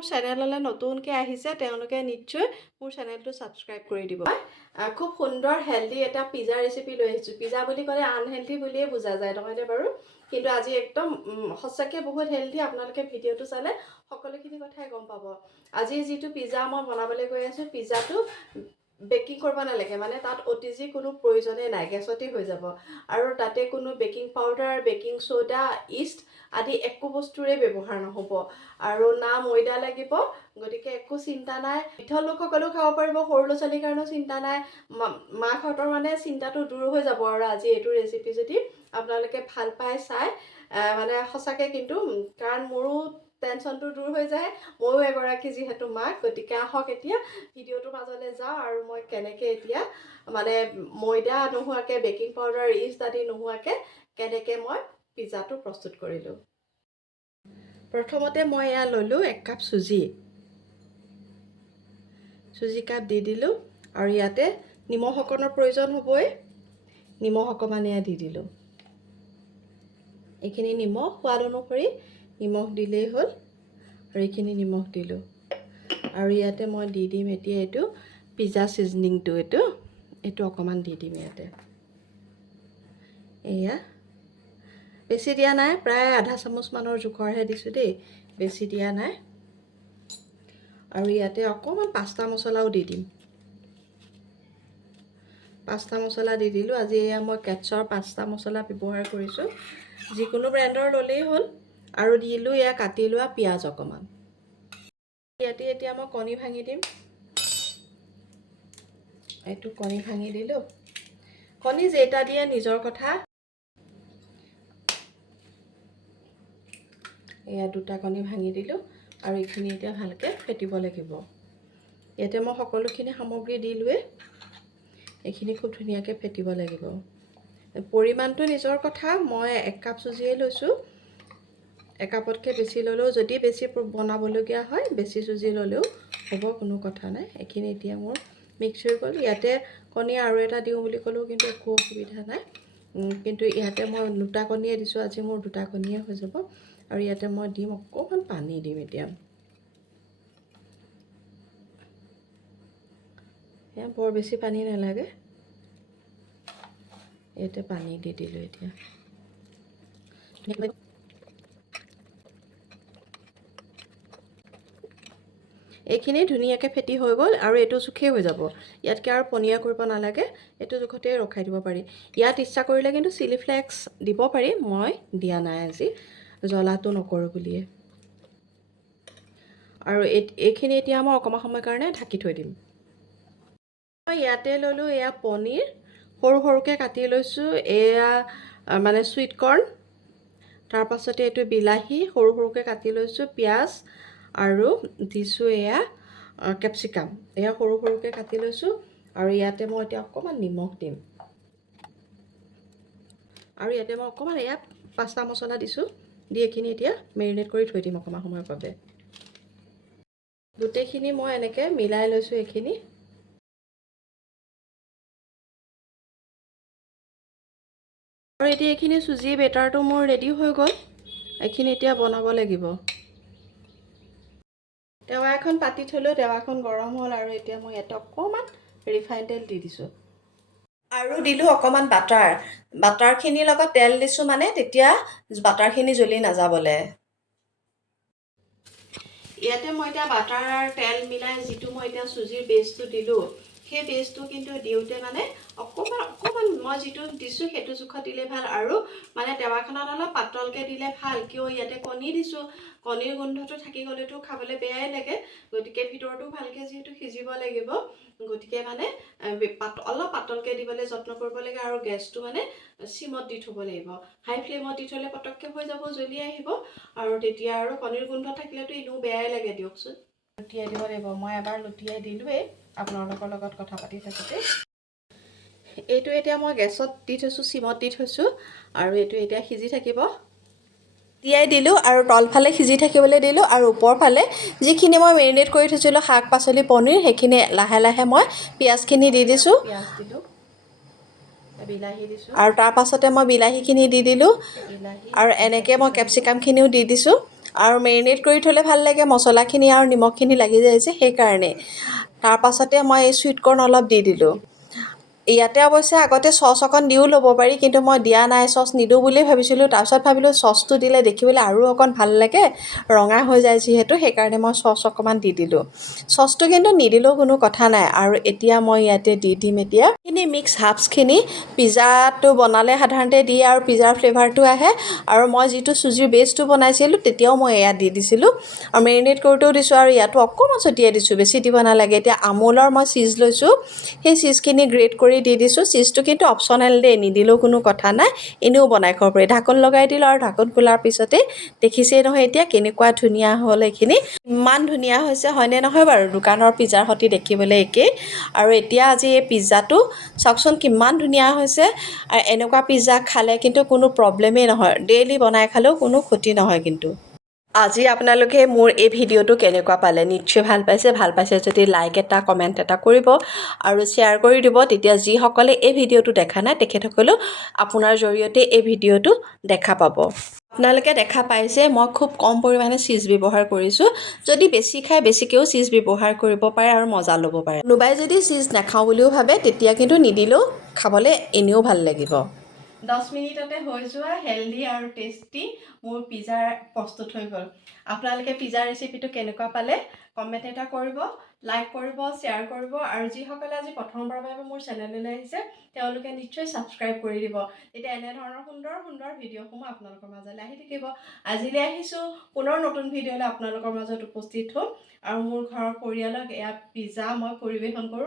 চেনেললৈ নতুনকৈ আহিছে তেওঁলোকে নিশ্চয় মোৰ চেনেলটো ছাবস্ক্ৰাইব কৰি দিব। খুব সুন্দৰ হেল্ডি এটা পিজ্জা ৰেচিপি লৈ আহিছোঁ। পিজ্জা বুলি ক'লে আনহেল্ডি বুলিয়ে বুজা যায় নহয়নে বাৰু, কিন্তু আজি একদম সঁচাকৈ বহুত হেল্ডি। আপোনালোকে ভিডিঅ'টো চালে সকলোখিনি কথাই গম পাব। আজি যিটো পিজ্জা মই বনাবলৈ গৈ আছোঁ, পিজ্জাটো বেকিং কৰিব নালাগে, মানে তাত OTG কোনো প্ৰয়োজনেই নাই, গেছতে হৈ যাব। আৰু তাতে কোনো baking powder, baking soda, east আদি একো বস্তুৰে ব্যৱহাৰ নহ'ব, আৰু না ময়দা লাগিব, গতিকে একো চিন্তা নাই। বৃদ্ধ লোকসকলেও খাব পাৰিব, সৰু ল'ৰা ছোৱালীৰ কাৰণেও চিন্তা নাই। মাকহঁতৰ মানে চিন্তাটো দূৰ হৈ যাব। আৰু আজি এইটো ৰেচিপি যদি আপোনালোকে ভাল পাই চাই, মানে সঁচাকৈ কিন্তু, কাৰণ মোৰো টেনশ্যনটো দূৰ হৈ যায়, ময়ো এগৰাকী যিহেতু মাক। গতিকে আহক এতিয়া ভিডিঅ'টোৰ মাজলৈ যাওঁ আৰু মই কেনেকৈ এতিয়া মানে ময়দা নোহোৱাকৈ, বেকিং পাউডাৰ, ইষ্ট আদি নোহোৱাকৈ কেনেকৈ মই পিজ্জাটো প্ৰস্তুত কৰিলোঁ। প্ৰথমতে মই এয়া ল'লোঁ 1 কাপ চুজি কাপ দি দিলোঁ, আৰু ইয়াতে নিমখ অকণৰ প্ৰয়োজন হ'বই, নিমখ অকণমান এয়া দি দিলোঁ। এইখিনি নিমখ সোৱাদ অনুসৰি নিমখ দিলেই হ'ল, আৰু এইখিনি নিমখ দিলোঁ। আৰু ইয়াতে মই দি দিম এতিয়া এইটো পিজ্জা ছিজনিংটো, এইটো অকণমান দি দিম ইয়াতে। এয়া বেছি দিয়া নাই, প্ৰায় আধা চামুচমানৰ জোখৰহে দিছোঁ দেই, বেছি দিয়া নাই। আৰু ইয়াতে অকণমান পাস্তা মছলাও দি দিম। পাস্তা মছলা দি দিলোঁ। আজি এয়া মই কেটছৰ পাস্তা মছলা ব্যৱহাৰ কৰিছোঁ, যিকোনো ব্ৰেণ্ডৰ ল'লেই হ'ল। আৰু দিলোঁ এয়া কাটি লোৱা পিঁয়াজ অকণমান। ইয়াতে এতিয়া মই কণী ভাঙি দিম। এইটো কণী ভাঙি দিলোঁ। কণী যেইটা দিয়ে নিজৰ কথা। এয়া 2টা কণী ভাঙি দিলোঁ, আৰু এইখিনি এতিয়া ভালকৈ ফেটিব লাগিব। ইয়াতে মই সকলোখিনি সামগ্ৰী দিলোঁৱেই, এইখিনি খুব ধুনীয়াকৈ ফেটিব লাগিব। পৰিমাণটো নিজৰ কথা। মই 1 কাপ চুজিয়ে লৈছোঁ, 1 কাপতকৈ বেছি ল'লেও, যদি বেছি বনাবলগীয়া হয় বেছি চুজি ল'লেও হ'ব, কোনো কথা নাই। এইখিনি এতিয়া মোৰ মিক্স হৈ গ'ল। ইয়াতে কণী আৰু এটা দিওঁ বুলি ক'লেও কিন্তু একো অসুবিধা নাই, কিন্তু ইয়াতে মই 2টা কণীয়ে দিছোঁ। আজি মোৰ 2টা কণীয়ে হৈ যাব। আৰু ইয়াতে মই দিম অকণমান পানী দিম এতিয়া। বৰ বেছি পানী নালাগে, ইয়াতে পানী দি দিলোঁ এতিয়া। এইখিনি ধুনীয়াকৈ ফেটি হৈ গ'ল, আৰু এইটো জোখেই হৈ যাব। ইয়াতকৈ আৰু পনীয়া কৰিব নালাগে, এইটো জোখতে ৰখাই দিব পাৰি। ইয়াত ইচ্ছা কৰিলে কিন্তু চিলি ফ্লেক্স দিব পাৰি, মই দিয়া নাই আজি, জ্বলাটো নকৰোঁ বুলিয়ে। আৰু এইখিনি এতিয়া মই অকণমান সময়ৰ কাৰণে ঢাকি থৈ দিম। মই ইয়াতে ল'লোঁ এয়া পনীৰ, সৰু সৰুকৈ কাটি লৈছোঁ। এয়া মানে চুইট কৰ্ণ, তাৰপাছতে এইটো বিলাহী সৰু সৰুকৈ কাটি লৈছোঁ, পিঁয়াজ, আৰু দিছোঁ এয়া কেপচিকাম, এয়া সৰু সৰুকৈ কাটি লৈছোঁ। আৰু ইয়াতে মই এতিয়া অকণমান নিমখ দিম, আৰু ইয়াতে মই অকণমান এয়া পাস্তা মছলা দিছোঁ। দি এইখিনি এতিয়া মেৰিনেট কৰি থৈ দিম অকণমান সময়ৰ বাবে। গোটেইখিনি মই এনেকৈ মিলাই লৈছোঁ এইখিনি। আৰু এতিয়া এইখিনি চুজি বেটাৰটো মোৰ ৰেডি হৈ গ'ল। এইখিনি এতিয়া বনাব লাগিব। তেৱা এখন পাতি থ'লোঁ, তেৱাখন গৰম হ'ল, আৰু এতিয়া মই ইয়াতে অকণমান ৰিফাইন তেল দি দিছোঁ, আৰু দিলোঁ অকণমান বাটাৰ। বাটাৰখিনিৰ লগত তেল দিছোঁ, মানে তেতিয়া বাটাৰখিনি জ্বলি নাযাবলৈ। ইয়াতে মই এতিয়া বাটাৰ আৰু তেল মিলাই যিটো মই এতিয়া চুজিৰ পেষ্টটো দিলোঁ, সেই পেষ্টটো কিন্তু দিওঁতে মানে অকণমান মই যিটো দিছোঁ সেইটো জোখত দিলে ভাল, আৰু মানে তেৱাখনত অলপ পাতলকৈ দিলে ভাল। কিয়, ইয়াতে কণী দিছোঁ, কণীৰ গোন্ধটো থাকি গ'লেতো খাবলৈ বেয়াই লাগে। গতিকে ভিতৰতো ভালকৈ যিহেতু সিজিব লাগিব, গতিকে মানে অলপ পাতলকৈ দিবলৈ যত্ন কৰিব লাগে। আৰু গেছটো মানে চিমত দি থ'ব লাগিব, হাই ফ্লেমত দি থ'লে পটককৈ হৈ যাব, জ্বলি আহিব। আৰু তেতিয়া আৰু কণীৰ গোন্ধ থাকিলেতো এনেও বেয়াই লাগে দিয়কচোন। লুটিয়াই দিব লাগিব। মই এবাৰ লুটিয়াই দিলোঁৱেই আপোনালোকৰ লগত কথা পাতি থাকোঁতে। এইটো এতিয়া মই গেছত দি থৈছোঁ, চিমত দি থৈছোঁ, আৰু এইটো এতিয়া সিজি থাকিব। তিয়াই দিলোঁ, আৰু তলফালে সিজি থাকিবলৈ দিলোঁ, আৰু ওপৰফালে যিখিনি মই মেৰিনেট কৰি থৈছিলোঁ শাক পাচলি পনীৰ, সেইখিনি লাহে লাহে মই পিঁয়াজখিনি দি দিছোঁ। পিঁয়াজ দিলোঁ, বিলাহী দিছোঁ, আৰু তাৰ পাছতে মই বিলাহীখিনি দি দিলোঁ, আৰু এনেকৈ মই কেপচিকামখিনিও দি দিছোঁ। আৰু মেৰিনেট কৰি থ'লে ভাল লাগে, মছলাখিনি আৰু নিমখখিনি লাগি যায় যে সেইকাৰণে। তাৰপাছতে মই এই চুইট কৰ্ণ অলপ দি দিলোঁ। ইয়াতে অৱশ্যে আগতে চচ অকণ দিও ল'ব পাৰি, কিন্তু মই দিয়া নাই, চচ নিদিওঁ বুলিয়ে ভাবিছিলোঁ। তাৰপিছত ভাবিলোঁ চচটো দিলে দেখিবলৈ আৰু অকণ ভাল লাগে, ৰঙা হৈ যায় যিহেতু, সেইকাৰণে মই চচ অকণমান দি দিলোঁ। চচটো কিন্তু নিদিলেও কোনো কথা নাই। আৰু এতিয়া মই ইয়াতে দি দিম এতিয়া এইখিনি মিক্স হাৰ্বছখিনি। পিজ্জাটো বনালে সাধাৰণতে দিয়ে আৰু পিজ্জাৰ ফ্লেভাৰটো আহে। আৰু মই যিটো চুজিৰ বেচটো বনাইছিলোঁ তেতিয়াও মই এয়া দি দিছিলোঁ, আৰু মেৰিনেট কৰোঁতেও দিছোঁ, আৰু ইয়াতো অকণমান ছটিয়াই দিছোঁ, বেছি দিব নালাগে। এতিয়া আমুলৰ মই চীজ লৈছোঁ, সেই চীজখিনি গ্ৰেট কৰি দি দিছোঁ। চীজটো কিন্তু অপশ্যনেল দেই, নিদিলেও কোনো কথা নাই, এনেও বনাই খাব পাৰি। ঢাকোন লগাই দিলোঁ, আৰু ঢাকোন খোলাৰ পিছতেই দেখিছেই নহয় এতিয়া কেনেকুৱা ধুনীয়া হ'ল এইখিনি। ইমান ধুনীয়া হৈছে, হয়নে নহয় বাৰু? দোকানৰ পিজ্জাৰ সৈতে দেখিবলৈ একেই। আৰু এতিয়া আজি এই পিজ্জাটো চাওকচোন কিমান ধুনীয়া হৈছে। আৰু এনেকুৱা পিজ্জা খালে কিন্তু কোনো প্ৰব্লেমেই নহয়, ডেইলি বনাই খালেও কোনো ক্ষতি নহয় কিন্তু। আজি আপোনালোকে মোৰ এই ভিডিঅ'টো কেনেকুৱা পালে? নিশ্চয় ভাল পাইছে। ভাল পাইছে যদি লাইক এটা, কমেণ্ট এটা কৰিব আৰু শ্বেয়াৰ কৰি দিব। তেতিয়া যিসকলে এই ভিডিঅ'টো দেখা নাই তেখেতসকলেও আপোনাৰ জৰিয়তে এই ভিডিঅ'টো দেখা পাব। আপোনালোকে দেখা পাইছে মই খুব কম পৰিমাণে চীজ ব্যৱহাৰ কৰিছোঁ। যদি বেছি খাই বেছিকৈও চীজ ব্যৱহাৰ কৰিব পাৰে আৰু মজা ল'ব পাৰে। কোনোবাই যদি চীজ নাখাওঁ বুলিও ভাবে তেতিয়া কিন্তু নিদিলেও খাবলৈ এনেও ভাল লাগিব। 10 মিনিটতে হৈ যোৱা হেল্ডি আৰু টেষ্টি মোৰ পিজ্জা প্ৰস্তুত হৈ গ'ল। আপোনালোকে পিজ্জা ৰেচিপিটো কেনেকুৱা পালে কমেণ্ট এটা কৰিব, লাইক কৰিব, শ্বেয়াৰ কৰিব, আৰু যিসকলে আজি প্ৰথমবাৰৰ বাবে মোৰ চেনেললৈ আহিছে তেওঁলোকে নিশ্চয় ছাবস্ক্ৰাইব কৰি দিব। তেতিয়া এনেধৰণৰ সুন্দৰ সুন্দৰ ভিডিঅ'সমূহ আপোনালোকৰ মাজলৈ আহি থাকিব। আজিলৈ আহিছোঁ, পুনৰ নতুন ভিডিঅ'লৈ আপোনালোকৰ মাজত উপস্থিত হ'ম। আৰু মোৰ ঘৰৰ পৰিয়ালক এয়া পিজ্জা মই পৰিৱেশন কৰোঁ।